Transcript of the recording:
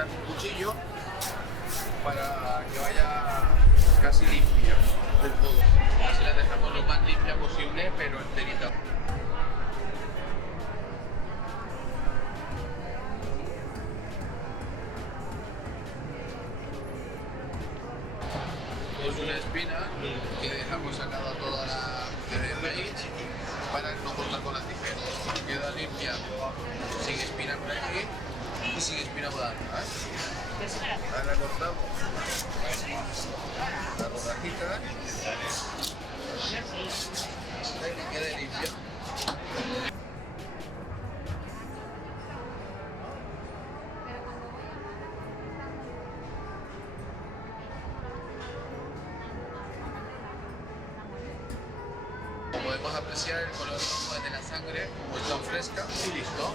cortar un cuchillo para que vaya casi limpia del todo. Así la dejamos lo más limpia posible, pero enterita. Es una espina que dejamos sacada toda la de raíz para no cortar con las tijeras. Queda limpia, sin espina por aquí y sin espina por aquí. Ahora cortamos la rodajita y queda limpia. Podemos apreciar el color rojo de la sangre, como está fresca y listo.